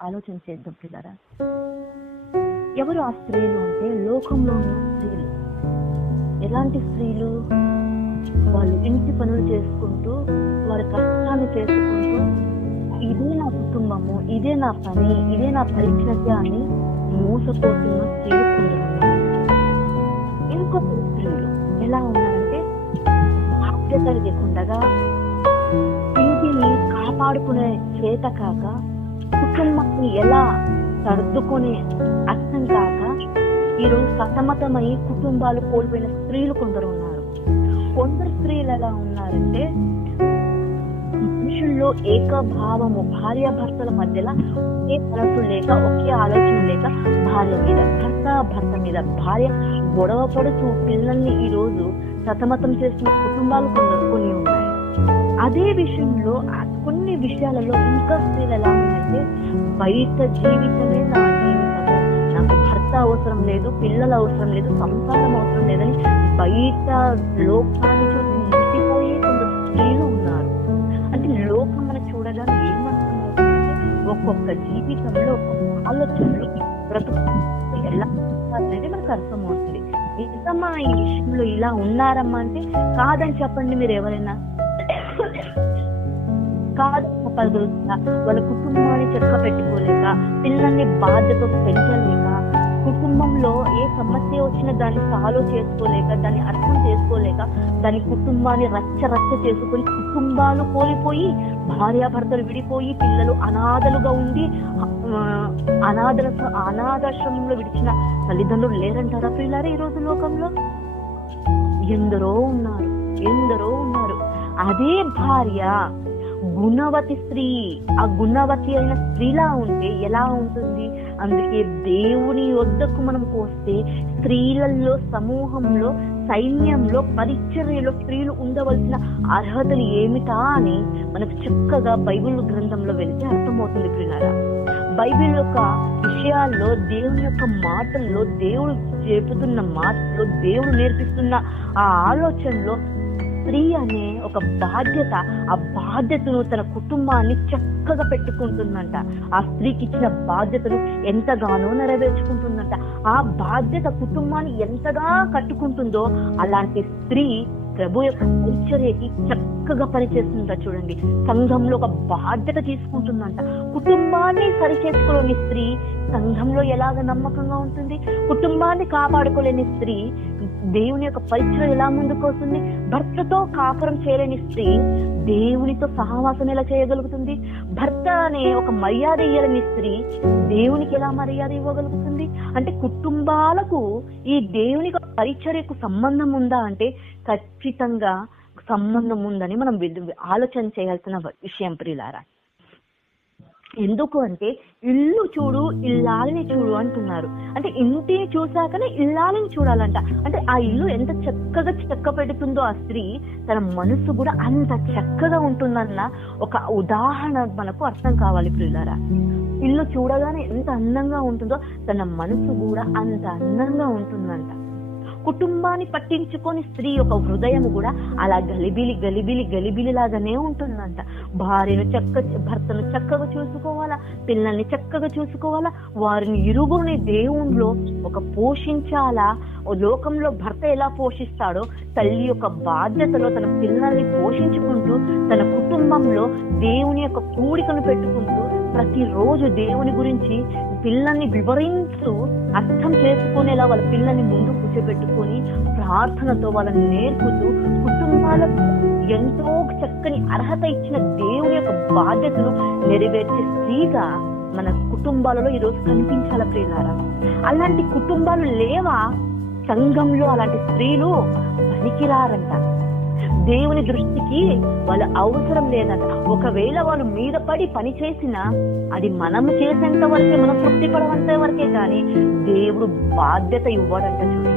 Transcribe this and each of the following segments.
ఆలోచన చేద్దాం పిల్లరా. ఎవరు ఆ స్త్రీలు అంటే లోకంలో ఉన్న స్త్రీలు. ఎలాంటి స్త్రీలు? వాళ్ళు ఇంటి పనులు చేసుకుంటూ వారి కష్టాన్ని చేసుకుంటూ ఇదే నా కుటుంబము ఇదే నా పని ఇదే నా పరిచర్య అని మోసపోతున్న స్త్రీలు ఇంకొక స్త్రీలు ఎలా ఉన్నారంటే బాధ్యత లేకుండా ఇంటిని కాపాడుకునే చేత కాక కుటుంబాన్ని ఎలా సర్దుకునే అర్థం కాక ఈరోజు సతమతమై కుటుంబాలు కోల్పోయిన స్త్రీలు కొందరు ఉన్నారు. కొందరు స్త్రీలు ఎలా ఉన్నారంటే మనుషుల్లో ఏకభావము భార్య భర్తల మధ్యలో ఒకే మనసు లేక ఒకే ఆలోచన లేక భార్య మీద భర్త భర్త మీద భార్య గొడవ పడుతూ పిల్లల్ని ఈ రోజు సతమతం చేస్తున్న కుటుంబాలు కొందరు కొన్ని ఉన్నాయి. అదే విషయంలో కొన్ని విషయాలలో ఇంకా స్త్రీలు ఎలా ఉన్నాయంటే బయట జీవితమే నా జీవితము. నాకు భర్త అవసరం లేదు పిల్లలు అవసరం లేదు సంసారం అవసరం లేదని బయట లోకాన్ని చూసి ముట్టిపోయే కొంత స్త్రీలు ఉన్నారు. అంటే లోకం మనం చూడగానే ఏమర్థమవుతుందంటే ఒక్కొక్క జీవితంలో ఒక్కొక్క ఆలోచనలు బ్రతుకు ఎలా అనేది మనకు అర్థమవుతుంది. నిజమా ఈ విషయంలో ఇలా ఉన్నారమ్మా అంటే కాదని చెప్పండి మీరు ఎవరైనా కాదు చెప్పగలుగుతా వాళ్ళ కుటుంబాన్ని చెక్క పెట్టుకోలేక పిల్లల్ని బాధ్యత పెంచలేక కుటుంబంలో ఏ సమస్య వచ్చినా దాన్ని సాల్వ్ చేసుకోలేక దాన్ని అర్థం చేసుకోలేక దాని కుటుంబాన్ని రచ్చ రచ్చ చేసుకొని కుటుంబాలు కోల్పోయి భార్యాభర్తలు విడిపోయి పిల్లలు అనాథలుగా ఉండి ఆ, అనాథల అనాథాశ్రమంలో విడిచిన తల్లిదండ్రులు లేరంటారా పిల్లరే ఈ రోజు లోకంలో? ఎందరో ఉన్నారు ఎందరో ఉన్నారు. అదే భార్య గుణవతి స్త్రీ ఆ గుణవతి అయిన స్త్రీలా ఉంటే ఎలా ఉంటుంది? అందుకే దేవుని వద్దకు మనం కోస్తే స్త్రీలలో సమూహంలో సైన్యంలో పరిచర్యలో స్త్రీలు ఉండవలసిన అర్హతలు ఏమిటా అని మనకు చక్కగా బైబిల్ గ్రంథంలో వెళితే అర్థమవుతుంది పిల్లరా బైబిల్ యొక్క విషయాల్లో దేవుని యొక్క మాటల్లో దేవుడు చెబుతున్న మాటల్లో దేవుడు నేర్పిస్తున్న ఆ ఆలోచనలో స్త్రీ అనే ఒక బాధ్యత ఆ బాధ్యతను తన కుటుంబాన్ని చక్కగా పెట్టుకుంటుందంట. ఆ స్త్రీకి ఇచ్చిన బాధ్యతను ఎంతగానో నెరవేర్చుకుంటుందంట. ఆ బాధ్యత కుటుంబాన్ని ఎంతగా కట్టుకుంటుందో అలాంటి స్త్రీ ప్రభు యొక్క పరిచర్యకి చక్కగా పనిచేస్తుందంట చూడండి. సంఘంలో ఒక బాధ్యత తీసుకుంటుందంట. కుటుంబాన్ని సరిచేసుకోలేని స్త్రీ సంఘంలో ఎలాగ నమ్మకంగా ఉంటుంది? కుటుంబాన్ని కాపాడుకోలేని స్త్రీ దేవుని యొక్క పరిచయం ఎలా ముందుకు వస్తుంది? భర్తతో కాపురం చేయలేని స్త్రీ దేవునితో సహవాసం ఎలా చేయగలుగుతుంది? భర్త అనే ఒక మర్యాద ఇయ్యలేని స్త్రీ దేవునికి ఎలా మర్యాద ఇవ్వగలుగుతుంది? అంటే కుటుంబాలకు ఈ దేవుని పరిచర్యకు సంబంధం ఉందా అంటే ఖచ్చితంగా సంబంధం ఉందని మనం ఆలోచన చేయాల్సిన విషయం ప్రియులారా. ఎందుకు అంటే ఇల్లు చూడు ఇల్లాలని చూడు అంటున్నారు. అంటే ఇంటిని చూసాకనే ఇల్లాలని చూడాలంట. అంటే ఆ ఇల్లు ఎంత చక్కగా చెక్క పెడుతుందో ఆ స్త్రీ తన మనసు కూడా అంత చక్కగా ఉంటుందన్న ఒక ఉదాహరణ మనకు అర్థం కావాలి పిల్లరా ఇల్లు చూడగానే ఎంత అందంగా ఉంటుందో తన మనసు కూడా అంత అందంగా ఉంటుందంట. కుటుంబాన్ని పట్టించుకొని స్త్రీ యొక్క హృదయం కూడా అలా గలిబిలి గలిబిలి గలిబిలి లాగానే ఉంటుందంట. భార్యను చక్క భర్తను చక్కగా చూసుకోవాలా? పిల్లల్ని చక్కగా చూసుకోవాలా? వారిని ఇరుగుని దేవుణ్ణిలో ఒక పోషించాలా? ఓ లోకంలో భర్త ఎలా పోషిస్తాడో తల్లి యొక్క బాధ్యతలో తన పిల్లల్ని పోషించుకుంటూ తన కుటుంబంలో దేవుని యొక్క కూడికను పెట్టుకుంటూ ప్రతిరోజు దేవుని గురించి పిల్లల్ని వివరించు అర్థం చేసుకునేలా వాళ్ళ పిల్లల్ని ముందు కూర్చోబెట్టుకొని ప్రార్థనతో వాళ్ళని నేర్పుతూ కుటుంబాలకు ఎంతో చక్కని అర్హత ఇచ్చిన దేవుని యొక్క బాధ్యతను నెరవేర్చే స్త్రీగా మన కుటుంబాలలో ఈరోజు కనిపించాల ప్రియులారా? అలాంటి కుటుంబాలు లేవా? సంఘంలో అలాంటి స్త్రీలు పనికిరారంట. దేవుని దృష్టికి వాళ్ళ అవసరం లేదంట. ఒకవేళ వాళ్ళు మీద పడి పని చేసినా అది మనము చేసేంత వరకే మనం తృప్తి పడవంత వరకే కానీ దేవుడు బాధ్యత ఇవ్వడంట చూడండి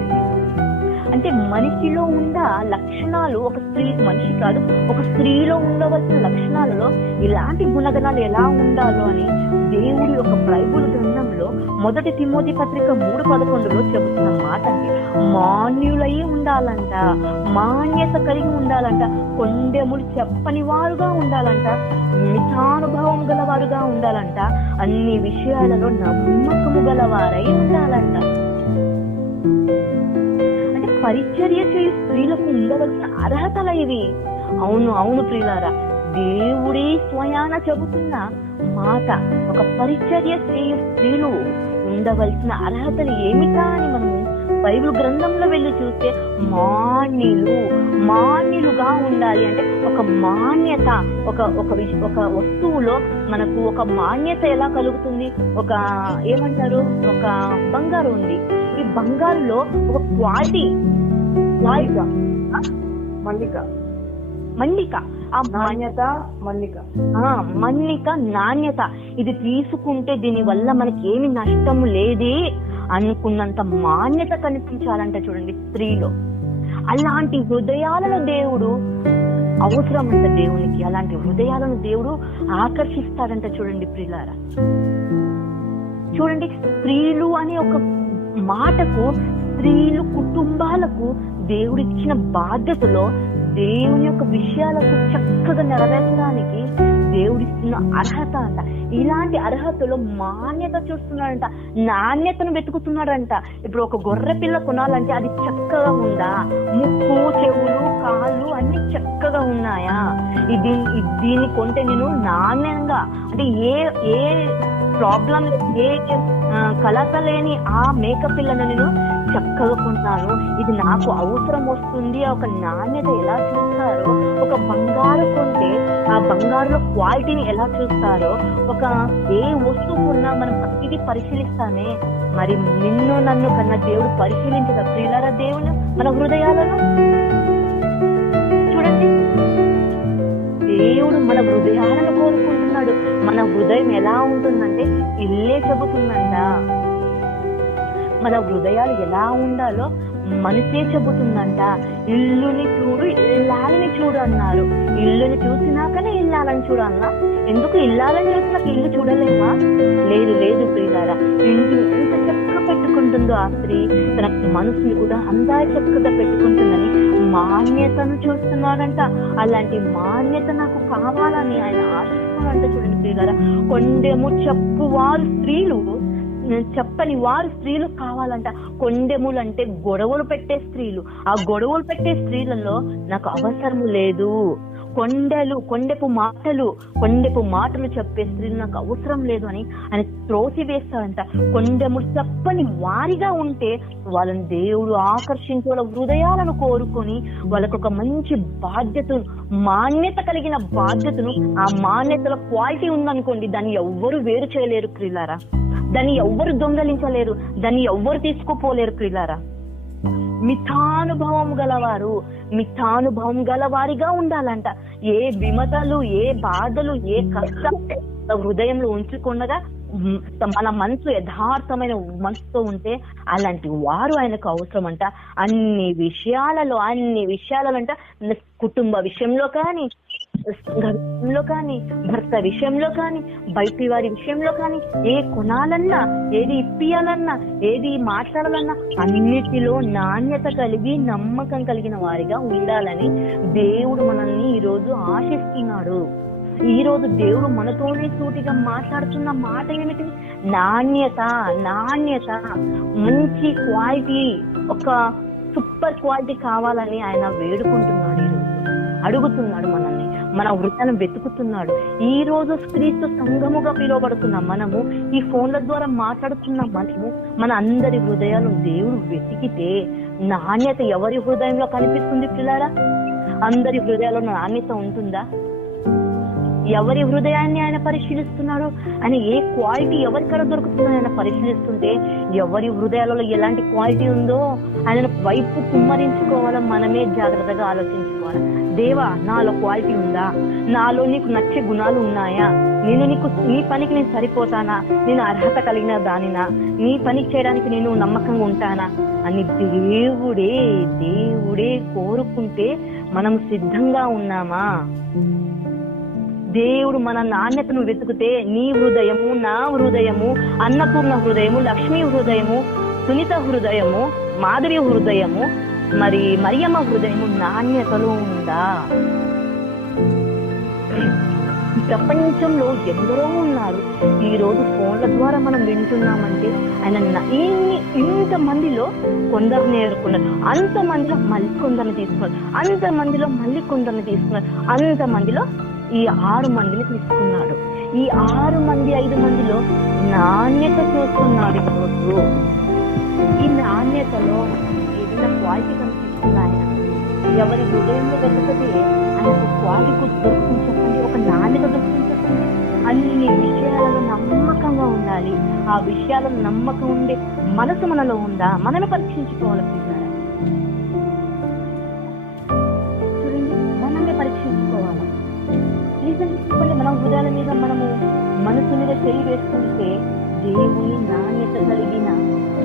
అంటే మనిషిలో ఉన్న లక్షణాలు ఒక స్త్రీ మనిషి కాదు ఒక స్త్రీలో ఉండవలసిన లక్షణాలలో ఇలాంటి గుణగణాలు ఎలా ఉండాలో అని దేవుడి యొక్క బైబుల్ గ్రంథంలో మొదటి తిమోతి పత్రిక మూడు పదకొండులో చెబుతున్న మాట అండి. మాన్యులై ఉండాలంట మాన్యత కలిగి ఉండాలంట కొండెములు చెప్పని వారుగా ఉండాలంట మితానుభవం గలవారుగా ఉండాలంట అన్ని విషయాలలో నమ్మకము గలవారై ఉండాలంట. పరిచర్య చేయు స్త్రీలకు ఉండవలసిన అర్హతల ఇవి అవును అవును ప్రియులారా దేవుడే స్వయాన చెబుతున్న మాట ఒక పరిచర్య చేయు స్త్రీలు ఉండవలసిన అర్హతలు ఏమిటా అని మనము బైబిల్ గ్రంథంలో వెళ్ళి చూస్తే మాన్యులు మాన్యులుగా ఉండాలి అంటే ఒక మాన్యత ఒక ఒక ఒక వస్తువులో మనకు ఒక మాన్యత ఎలా కలుగుతుంది? ఒక ఏమంటారు? ఒక బంగారు ఉంది. ఈ బంగారులో ఒక క్వాలిటీ మల్లిక. మల్లిక మన్నిక ఆ నాణ్యత మల్లిక. మన్నిక నాణ్యత. ఇది తీసుకుంటే దీని వల్ల మనకి ఏమి నష్టం లేదే అనుకున్నంత మాన్యత కనిపించాలంట చూడండి స్త్రీలో. అలాంటి హృదయాలను దేవుడు అవసరమంట దేవునికి. అలాంటి హృదయాలను దేవుడు ఆకర్షిస్తాడంట చూడండి ప్రియులారా చూడండి స్త్రీలు అనే ఒక మాటకు స్త్రీలు కుటుంబాలకు దేవుడిచ్చిన బాధ్యతలో దేవుని యొక్క విషయాలకు చక్కగా నెరవేర్చడానికి దేవుడిస్తున్న అర్హత అంట. ఇలాంటి అర్హతలో మాన్యత చూస్తున్నాడంట నాణ్యతను వెతుకుతున్నాడంట. ఇప్పుడు ఒక గొర్రె పిల్ల కొనాలంటే అది చక్కగా ఉందా? ముక్కు చెవులు కాళ్ళు అన్ని చక్కగా ఉన్నాయా? ఇది దీన్ని కొంటే నేను నాణ్యంగా అంటే ఏ ఏ ప్రాబ్లం ఏ కలత లేని ఆ మేకప్ పిల్లను నేను చక్కగా కొంటాను ఇది నాకు అవసరం వస్తుంది. ఒక నాణ్యత ఎలా చూస్తారో? ఒక బంగారు కొంటే ఆ బంగారులో క్వాలిటీని ఎలా చూస్తారో? ఒక ఏ వస్తువు కొన్నా మనం ప్రతిదీ పరిశీలిస్తానే మరి నిన్ను నన్ను కన్నా దేవుడు పరిశీలించదా. ప్రియులరా దేవుని మన హృదయాలను చూడండి. దేవుడు మన హృదయాలను కోరుకుంటున్నాడు. మన హృదయం ఎలా ఉంటుందంటే ఇల్లే చెబుతుందంట. మన హృదయాలు ఎలా ఉండాలో మనసే చెబుతుందంట. ఇల్లుని చూడు ఇల్లాలని చూడు అన్నారు. ఇల్లుని చూసినాకనే ఇల్లాలని చూడు అన్నా ఎందుకు ఇల్లాలని చూసినాక ఇల్లు చూడలేమా? లేదు లేదు ప్రియారా ఇంటి ఎంత చక్క పెట్టుకుంటుందో ఆ స్త్రీ తన మనసుని కూడా అందా చక్కగా పెట్టుకుంటుందని మాన్యతను చూస్తున్నాడంట. అలాంటి మాన్యత నాకు కావాలని ఆయన ఆశిస్తున్నాడంట చూడండి ప్రియారా కొండెము చెప్పువారు స్త్రీలు చెప్పని వారు స్త్రీలు కావాలంట. కొండెములు అంటే గొడవలు పెట్టే స్త్రీలు. ఆ గొడవలు పెట్టే స్త్రీలలో నాకు అవసరము లేదు. కొండలు కొండెపు మాటలు కొండెపు మాటలు చెప్పే స్త్రీలు నాకు అవసరం లేదు అని ఆయన త్రోసివేస్తాడంట. కొండెములు చెప్పని వారిగా ఉంటే వాళ్ళని దేవుడు ఆకర్షించి వాళ్ళ హృదయాలను కోరుకొని వాళ్ళకు ఒక మంచి బాధ్యతను మాన్యత కలిగిన బాధ్యతను ఆ మాన్యతల క్వాలిటీ ఉందనుకోండి దాన్ని ఎవ్వరు వేరు చేయలేరు ప్రియులారా. దాన్ని ఎవ్వరు దొంగలించలేరు దాన్ని ఎవ్వరు తీసుకుపోలేరు ప్రియులారా. మిథానుభవం గలవారు మిథానుభవం గలవారిగా ఉండాలంట. ఏ విమతలు ఏ బాధలు ఏ కష్టం హృదయంలో ఉంచుకుండగా మన మనసు యథార్థమైన మనసుతో ఉంటే అలాంటి వారు ఆయనకు అవసరం అంట అన్ని విషయాలలో అన్ని విషయాలలో అంట కుటుంబ విషయంలో కానీ సంఘ కానీ భర్త విషయంలో కానీ బయటి వారి విషయంలో కానీ ఏ కొనాలన్నా ఏది ఇప్పియాలన్నా ఏది మాట్లాడాలన్నా అన్నిటిలో నాణ్యత కలిగి నమ్మకం కలిగిన వారిగా ఉండాలని దేవుడు మనల్ని ఈ రోజు ఆశిస్తున్నాడు. ఈ రోజు దేవుడు మనతోనే సూటిగా మాట్లాడుతున్న మాట ఏమిటి? నాణ్యత నాణ్యత. మంచి క్వాలిటీ ఒక సూపర్ క్వాలిటీ కావాలని ఆయన వేడుకుంటున్నాడు ఈరోజు. అడుగుతున్నాడు మనల్ని. మన వృత్తాన్ని వెతుకుతున్నాడు. ఈ రోజు క్రీస్తు సంఘముగా పిలువబడుతున్న మనము ఈ ఫోన్ల ద్వారా మాట్లాడుతున్న మనము మన అందరి హృదయాలు దేవుడు వెతికితే నాణ్యత ఎవరి హృదయంలో కనిపిస్తుంది పిల్లారా? అందరి హృదయాల్లో నాణ్యత ఉంటుందా? ఎవరి హృదయాన్ని ఆయన పరిశీలిస్తున్నాడు? ఆయన ఏ క్వాలిటీ ఎవరికైనా దొరుకుతుందో ఆయన పరిశీలిస్తుంటే ఎవరి హృదయాలలో ఎలాంటి క్వాలిటీ ఉందో ఆయన వైపు కుమ్మరించుకోవాలా? మనమే జాగ్రత్తగా ఆలోచించుకోవాలి? దేవా నాలో క్వాలిటీ ఉందా? నాలో నీకు నచ్చే గుణాలు ఉన్నాయా? నేను నీకు నీ పనికి నేను సరిపోతానా? నేను అర్హత కలిగిన దానినా? నీ పని చేయడానికి నేను నమ్మకంగా ఉంటానా? అని దేవుడే దేవుడే కోరుకుంటే మనం సిద్ధంగా ఉన్నామా? దేవుడు మన నాణ్యతను వెతుకుతే నీ హృదయము నా హృదయము అన్నపూర్ణ హృదయము లక్ష్మీ హృదయము సునీత హృదయము మాధురి హృదయము మరి మరియమ్మ హృదయము నాణ్యతలో ఉందా? ప్రపంచంలో ఎందరో ఉన్నారు. ఈ రోజు ఫోన్ల ద్వారా మనం వింటున్నామంటే ఆయన ఇన్ని ఇంత మందిలో కొందరిని ఏరుకున్నారు అంత మందిలో మళ్ళీ కొందరిని తీసుకున్నారు. అంత మందిలో మళ్ళీ కొందరిని తీసుకున్నారు. అంత మందిలో ఈ ఆరు మందిని తీసుకున్నాడు. ఈ ఆరు మంది ఐదు మందిలో నాణ్యత చూస్తున్నాడు ఈరోజు ఈ నాణ్యతలో ఏదైనా క్వాలిటీ కనిపిస్తుంది ఆయన ఎవరి హృదయంలో వెతుకతే ఆయనకు క్వాలిటీ దొరుకుతుంది చెప్పండి. ఒక నాణ్యత దొరుకుతుంది చెప్పండి. అన్ని విషయాలలో నమ్మకంగా ఉండాలి. ఆ విషయాలలో నమ్మకం ఉండే మనసు మనలో ఉందా? మనమే పరీక్షించుకోవాలి పిల్లారా చూడండి మనమే పరీక్షించుకోవాలి. నిజంగా చెప్పండి మన హృదయాల మీద మనము మనసు మీద చేయి వేసుకుంటే దేవుని నాణ్యత కలిగిన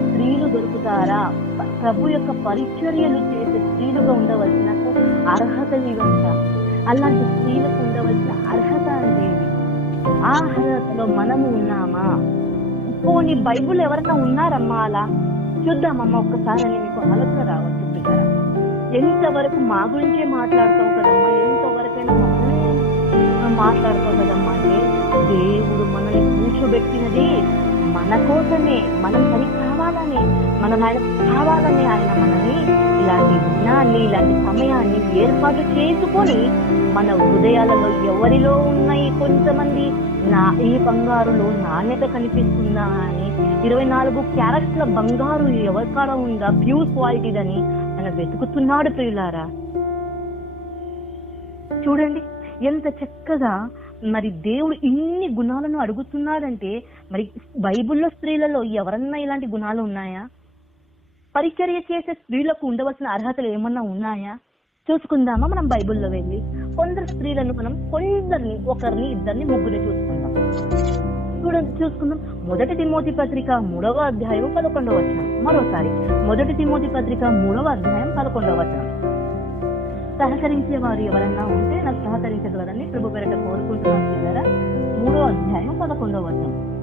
స్త్రీలు దొరుకుతారా? ప్రభు యొక్క పరిచర్యలు చేసే స్త్రీలుగా ఉండవలసిన అర్హత ఇవంట అలాంటి స్త్రీలకు ఉండవలసిన అర్హత అంటే ఆ అర్హతలో మనము ఉన్నామా? పోనీ బైబుల్ ఎవరైనా ఉన్నారమ్మా అలా? చూద్దామమ్మా ఒక్కసారి అని మీకు ఆలోచన రావచ్చు పిల్లరా. ఎంతవరకు మా గురించే మాట్లాడతావు కదమ్మా? ఎంతవరకైనా మమ్మల్ని మాట్లాడతావు కదమ్మా అంటే దేవుడు మనల్ని కూర్చోబెట్టినది మన కోసమే మనం సరి కావాలని మనం ఆయన కావాలని ఆయన మనని ఇలాంటి జ్ఞాన్ని ఇలాంటి సమయాన్ని ఏర్పాటు చేసుకొని మన హృదయాలలో ఎవరిలో ఉన్నాయి కొంతమంది నా ఈ బంగారులో నాణ్యత కనిపిస్తుందా అని ఇరవై నాలుగు క్యారెట్ల బంగారు ఎవరికాడ ఉందా ప్యూర్ క్వాలిటీదని ఆయన వెతుకుతున్నాడు ప్రియులారా. చూడండి ఎంత చక్కగా మరి దేవుడు ఇన్ని గుణాలను అడుగుతున్నాడంటే మరి బైబిల్లో స్త్రీలలో ఎవరన్నా ఇలాంటి గుణాలు ఉన్నాయా? పరిచర్య చేసే స్త్రీలకు ఉండవలసిన అర్హతలు ఏమన్నా ఉన్నాయా? చూసుకుందామా మనం బైబిల్లో వెళ్ళి. కొందరు స్త్రీలను మనం కొందరిని ఒకరిని ఇద్దరిని ముగ్గురిని చూసుకుందాం. చూడండి చూసుకుందాం. మొదటి తిమోతి పత్రిక మూడవ అధ్యాయం పదకొండవ వచనం. మరోసారి. మొదటి తిమోతి పత్రిక మూడవ అధ్యాయం పదకొండవ వచనం. సహకరించే వారు ఎవరన్నా ఉంటే నాకు సహకరించగలరని ప్రభు పేరట కోరుకుంటున్నాను పిల్లరా. మూడవ అధ్యాయం పదకొండవ వచనం.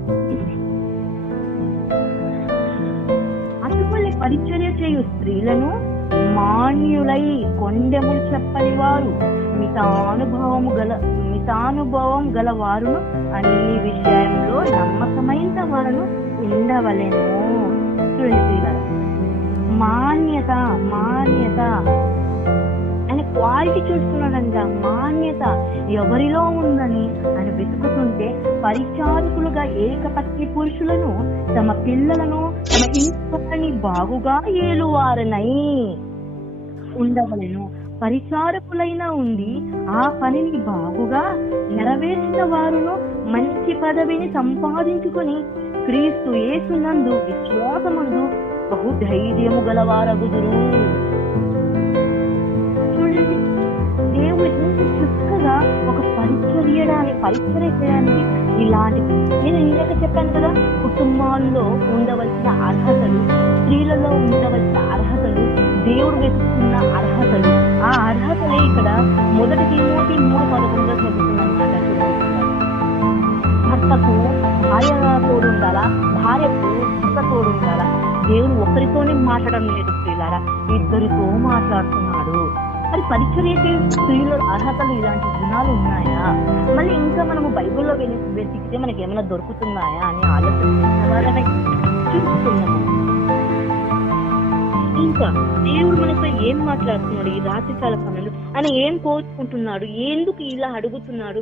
అటువల్లి పరిచర్య చేయు స్త్రీలను మాన్యులై కొండెములు చెప్పని వారు మితానుభవము గల మితానుభవం గల వారును అన్ని విషయంలో నమ్మకమైన వారును ఉండవలేము చూడండి మాన్యత మాన్యత. ఆయన క్వాలిటీ చూస్తున్నాడంట మాన్యత. ఎవరిలో ఉందని అని వెతుకుతుంటే పరిచారకులుగా ఏకపత్ని పురుషులను తమ పిల్లలను తమ ఇంటిని బాగుగా ఏలువారనై ఉండవలను. పరిచారకులైన ఉండి ఆ పనిని బాగుగా నెరవేర్చిన వారును మంచి పదవిని సంపాదించుకొని క్రీస్తు యేసునందు విశ్వాసమందు బహు ధైర్యము గలవారగుదురు. తీయడానికి పరిచర్య చేయడానికి ఇలాంటి నేను ఇందాక చెప్పాను కదా కుటుంబాల్లో ఉండవలసిన అర్హతలు స్త్రీలలో ఉండవలసిన అర్హతలు దేవుడు వెతుకుతున్న అర్హతలు. ఆ అర్హతలే ఇక్కడ మొదటి తిమోతి మూడు పదకొండులో చెబుతుందన్నమాట భర్తకు భార్య తోడు ఉండాలా భార్యకు భర్త తోడు ఉండాలా దేవుడు ఒకరితోనే మాట్లాడడం లేదు స్త్రీలారా. ఇద్దరితో మాట్లాడుతున్నారు. మరి పరిచర్య చేసే అర్హతలు ఇలాంటి గుణాలు ఉన్నాయా? మళ్ళీ ఇంకా మనము బైబిల్లో వెళ్ళి వెతికితే మనకి ఏమైనా దొరుకుతున్నాయా అని ఆలోచన చేసిన వాళ్ళని చూస్తున్నాము. ఇంకా దేవుడు మనతో ఏం మాట్లాడుతున్నాడు ఈ రాత్రికాల సమయంలో? ఆయన ఏం కోరుకుంటున్నాడు? ఎందుకు ఇలా అడుగుతున్నాడు?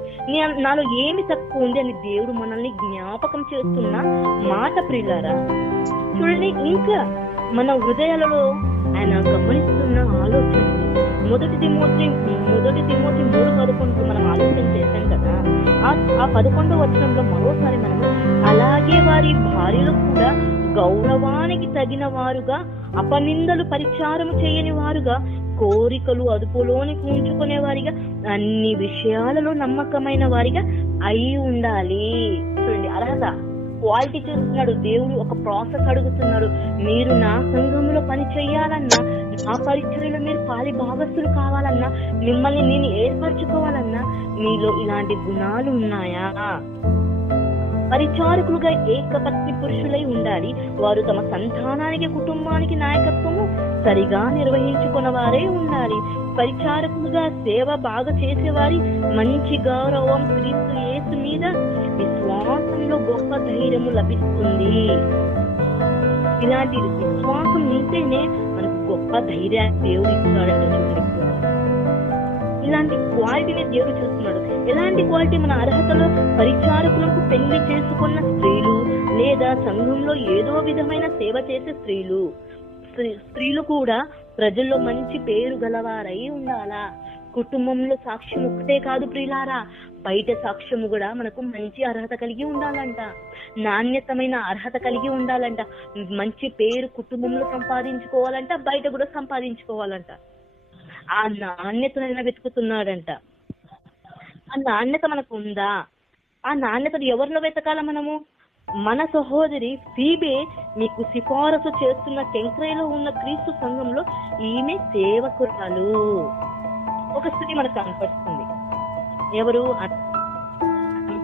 నాలో ఏమి తక్కువ ఉంది అని దేవుడు మనల్ని జ్ఞాపకం చేస్తున్న మాట ప్రియులారా? చూడండి ఇంకా మన హృదయాలలో ఆయన గమనిస్తున్న ఆలోచన మొదటి తిమోతి మొదటి తిమోతి మూడు పదకొండు మనం ఆలోచన చేశాం కదా. ఆ- ఆ పదకొండు వచనంలో మరోసారి మనం అలాగే వారి భార్యలు కూడా గౌరవానికి తగిన వారుగా అపనిందలు పరిచారం చేయని వారుగా కోరికలు అదుపులోని ఉంచుకునే వారిగా అన్ని విషయాలలో నమ్మకమైన వారిగా అయి ఉండాలి. చూడండి అర్హత క్వాలిటీ చూస్తున్నాడు దేవుడు ఒక ప్రాసెస్ అడుగుతున్నాడు. మీరు నా సంఘంలో పని చేయాలన్నా ఆ పరిచర్యలో మీరు పాలి భాగస్తులు కావాలన్నా మిమ్మల్ని నేను ఏర్పరచుకోవాలన్నా మీలో ఇలాంటి గుణాలు ఉన్నాయా? పరిచారకులుగా ఏకపత్ని పురుషులై ఉండాలి. వారు తమ సంతానానికి కుటుంబానికి నాయకత్వము సరిగా నిర్వహించుకున్న వారే ఉండాలి. పరిచారకులుగా సేవ బాగా చేసేవారి మంచి గౌరవం క్రీస్తు యేసు మీద విశ్వాసంలో గొప్ప ధైర్యము లభిస్తుంది. ఇలాంటి విశ్వాసం ఉంటేనే గొప్ప ధైర్యాన్ని దేవుడు ఇస్తున్నాడంటే చూడండి. ఇలాంటి క్వాలిటీని దేవుడు చూస్తున్నాడు. ఎలాంటి క్వాలిటీ మన అర్హతలో పరిచారకులకు పెళ్ళి చేసుకున్న స్త్రీలు లేదా సంఘంలో ఏదో విధమైన సేవ చేసే స్త్రీలు స్త్రీలు కూడా ప్రజల్లో మంచి పేరు గలవారై ఉండాలా? కుటుంబంలో సాక్ష్యం ఒకటే కాదు ప్రియులారా బయట సాక్ష్యము కూడా మనకు మంచి అర్హత కలిగి ఉండాలంట. నాణ్యతమైన అర్హత కలిగి ఉండాలంట. మంచి పేరు కుటుంబంలో సంపాదించుకోవాలంట బయట కూడా సంపాదించుకోవాలంట. ఆ నాణ్యతనైనా వెతుకుతున్నాడంట. ఆ నాణ్యత మనకు ఉందా? ఆ నాణ్యతను ఎవరిలో వెతకాల మనము? మన సహోదరి ఫీబే మీకు సిఫారసు చేస్తున్న టెంక్రైలో ఉన్న క్రీస్తు సంఘంలో ఈమె సేవకురాలు. ఒక స్త్రీ మనకు కనపడుతుంది. ఎవరు?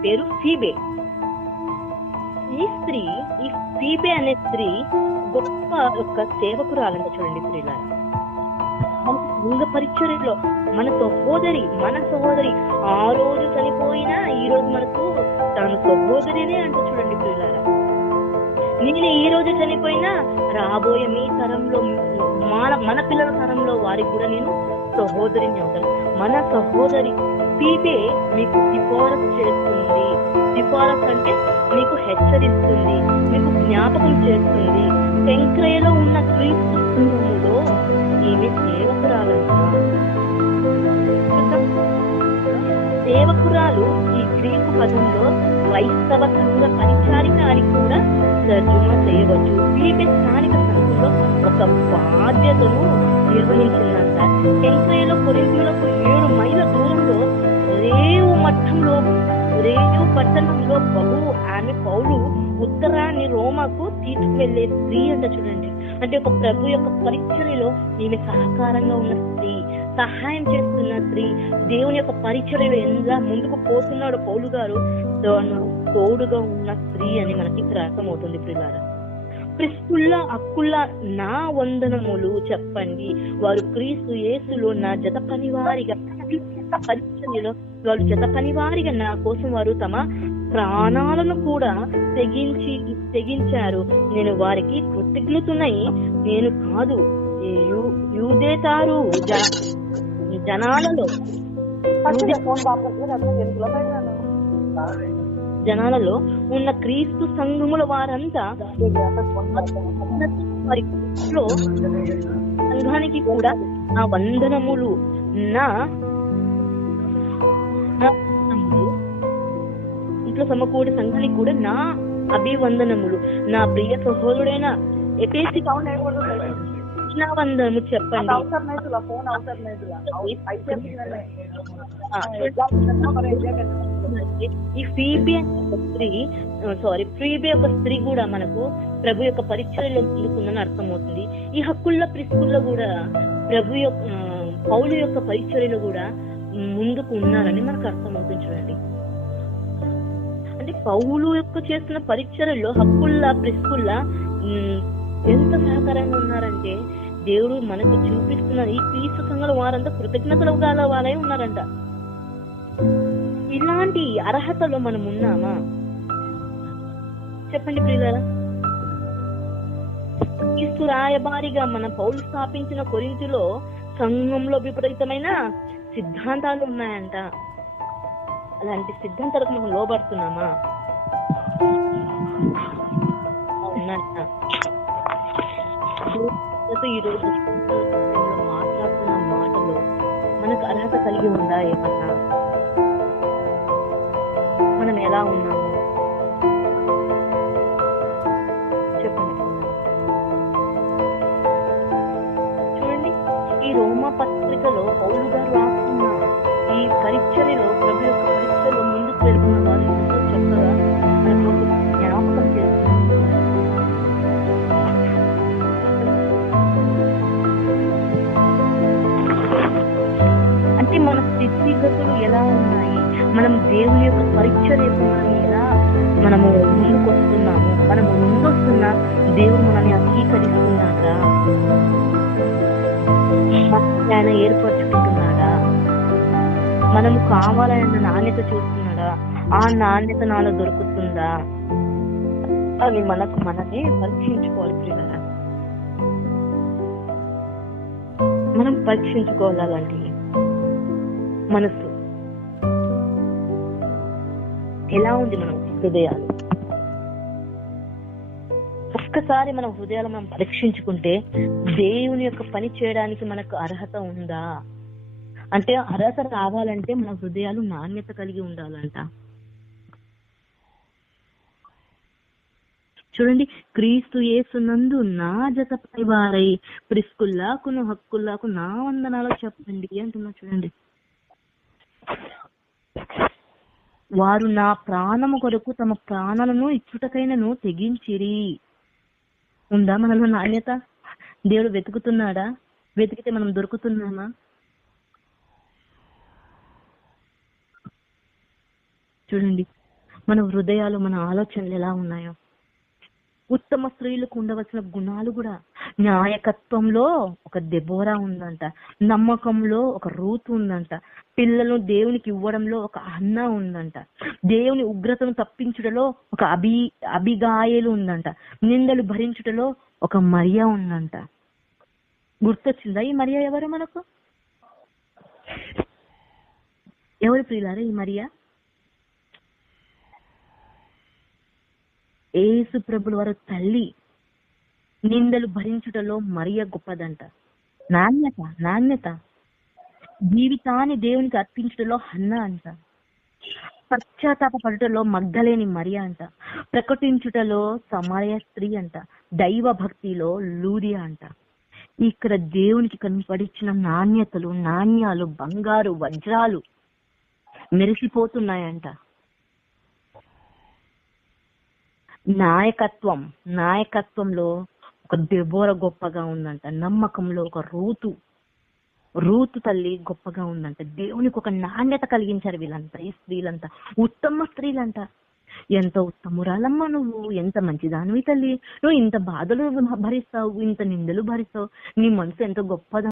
పేరు ఫీబే. ఈ స్త్రీ ఈ ఫీబే అనే స్త్రీ గొప్ప యొక్క సేవకురాలంట చూడండి స్త్రీలారా సంఘ పరిచర్యలో మన సహోదరి మన సహోదరి ఆ రోజు చనిపోయినా ఈ రోజు మనకు తాను సహోదరినే అంటూ చూడండి పిల్లారా నేను ఈ రోజు చనిపోయినా రాబోయే మీ తరంలో మన మన పిల్లల తరంలో వారికి కూడా నేను సహోదరిని అవుతాను. మన సహోదరి తీపే మీకు సిఫారసు చేస్తుంది. సిఫారసు అంటే మీకు హెచ్చరిస్తుంది మీకు జ్ఞాపకం చేస్తుంది. శంక్రయలో ఉన్న క్రీస్తు సంఘములో ఈమె సేవకురాలు ఈ గ్రీకు పదంలో క్రైస్తవ సంఘ పరిచారిక అని కూడా తర్జుమా చేయవచ్చు. వీటి స్థానిక సంఘంలో ఒక బాధ్యతను నిర్వహించిందంట శంక్రయలో కొరింథీయులకు ఏడు మైళ్ళ దూరంలో రేవు మఠంలో రేవు పట్టణంలో బహు ఆమె పౌలు ఉత్తరాన్ని రోమాకు తీసుకువెళ్ళే స్త్రీ అంట చూడండి అంటే ఒక ప్రభు యొక్క పరిచర్యలో ఈమె సహకారంగా ఉన్న స్త్రీ. సహాయం చేస్తున్న స్త్రీ దేవుని యొక్క పరిచయం ఎంత ముందుకు పోతున్నాడు పౌలు గారు. తోడుగా ఉన్న స్త్రీ అని మనకి ఇక్కడ అర్థమవుతుంది ప్రిలారా ప్రిస్కుల్ల అక్కుల్లా నా వందనములు చెప్పండి. వారు క్రీస్తు యేసులో నా జత పనివారిగా పరిచర్యలో వారు జత పనివారిగా నా కోసం వారు తమ ప్రాణాలను కూడా తెగించి తెగించారు. నేను వారికి కృతజ్ఞతునై నేను కాదు యూదేతారు జనాలలో జనాలలో ఉన్న క్రీస్తు సంఘముల వారంతా సంఘానికి కూడా నా వందనములు నా ఇంట్లో సమకూడి సంఘానికి కూడా నా అభివందనములు నా ప్రియ సహోదరుడైన ఎపేసి సౌండ్ అది చెప్పండి అవసరం లేదు ఇలా ఫోన్ అవసరం లేదు ఇలా అయితే ఆ, ఈ ఫీబే అనే ఒక స్త్రీ సారీ ఫీబే ఒక స్త్రీ కూడా మనకు ప్రభు యొక్క పరిచయలో ముందుకుందని అర్థమవుతుంది. ఈ హక్కుల్లో ప్రిస్కుల్లో కూడా ప్రభు యొక్క పౌలు యొక్క పరిచర్యలో కూడా ముందుకు ఉన్నారని మనకు అర్థమవుతుంది చూడండి. అంటే పౌలు యొక్క చేస్తున్న పరిచర్యలో హక్కుల్లా ప్రిస్కుల్లా ఎంత సహకారంగా ఉన్నారంటే దేవుడు మనకు చూపిస్తున్న ఈ క్రీస్తు సంఘం వారంతా కృతజ్ఞతలు గల వాళ్ళే ఉన్నారంట. ఇలాంటి అర్హతలో మనం ఉన్నామా? చెప్పండి ప్రియులారా. క్రీస్తు రాయబారిగా మన పౌలు స్థాపించిన కొరింతిలో సంఘంలో విపరీతమైన సిద్ధాంతాలు ఉన్నాయంట. అలాంటి సిద్ధాంతాలకు మనం లోబడుతున్నామా? ఉన్నాయంట. ఈ రోజు మాట్లాడుతున్న మాటలు మనకు అర్హత కలిగి ఉందా ఏమన్నా? మనం ఎలా ఉన్నాము? చెప్పండి. చూడండి ఈ రోమా పత్రికలో పౌలు గారు ఈ పరిచర్యలో ప్రభు యొక్క పరీక్ష లేకుండా ఎలా మనము ముందుకు వస్తున్నాము మనము ముందొస్తున్నా దేవుడు మనల్ని అంగీకరిస్తున్నాడా? ఆయన ఏర్పరచుకుంటున్నాడా? మనము కావాలన్న నాణ్యత చూస్తున్నాడా? ఆ నాణ్యత నాలో దొరుకుతుందా? అని మనకు మనమే పరీక్షించుకోవాలి ప్రియులారా. మనం పరీక్షించుకోవాలండి. మనసు. ఎలా ఉంది మనం హృదయాలు? ఒక్కసారి మన హృదయాలు మనం పరీక్షించుకుంటే దేవుని యొక్క పని చేయడానికి మనకు అర్హత ఉందా? అంటే అర్హత రావాలంటే మన హృదయాలు నాణ్యత కలిగి ఉండాలంట. చూడండి క్రీస్తు యేసునందు నా జత పరివారై ప్రిస్కుల్లాకును హక్కుల్లాకు నా వందనాలు చెప్పండి అంటున్నా చూడండి. వారు నా ప్రాణము కొరకు తమ ప్రాణాలను ఇచ్చుటకైనను తెగించిరి. ఉందా మనలో నాణ్యత? దేవుడు వెతుకుతున్నాడా? వెతికితే మనం దొరుకుతున్నామా? చూడండి మన హృదయాలు మన ఆలోచనలు ఎలా ఉన్నాయో. ఉత్తమ స్త్రీలకు ఉండవలసిన గుణాలు కూడా నాయకత్వంలో ఒక దెబోరా ఉందంట. నమ్మకంలో ఒక రూత్ ఉందంట. పిల్లలను దేవునికి ఇవ్వడంలో ఒక అన్న ఉందంట. దేవుని ఉగ్రతను తప్పించుటలో ఒక అభి అభిగాయలు ఉందంట. నిందలు భరించుటలో ఒక మరియా ఉందంట. గుర్తొచ్చిందా ఈ మరియా ఎవరు మనకు? ఎవరు ప్రియులారా ఈ మరియా? ఏసు ప్రభుల వారు తల్లి. నిందలు భరించుటలో మరియ గొప్పదంట. నాణ్యత నాణ్యత. జీవితాన్ని దేవునికి అర్పించుటలో హన్న అంట. పశ్చాత్తాప పడుటలో మగ్గలేని మరియ అంట. ప్రకటించుటలో సమరయ స్త్రీ అంట. దైవ భక్తిలో లూరియా అంట. ఇక్కడ దేవునికి కనపడిచ్చిన నాణ్యతలు నాణ్యాలు బంగారు వజ్రాలు మెరిసిపోతున్నాయంట. నాయకత్వం నాయకత్వంలో ఒక దెబోర గొప్పగా ఉందంట. నమ్మకంలో ఒక రూతు రూతు తల్లి గొప్పగా ఉందంట. దేవునికి ఒక నాణ్యత కలిగించారు వీళ్ళంతా. ఈ స్త్రీలంతా ఉత్తమ స్త్రీలంట. ఎంత ఉత్తమురాలమ్మ నువ్వు ఎంత మంచిదానివి తల్లి. నువ్వు ఇంత బాధలు భరిస్తావు ఇంత నిందలు భరిస్తావు. నీ మనసు ఎంత గొప్పదా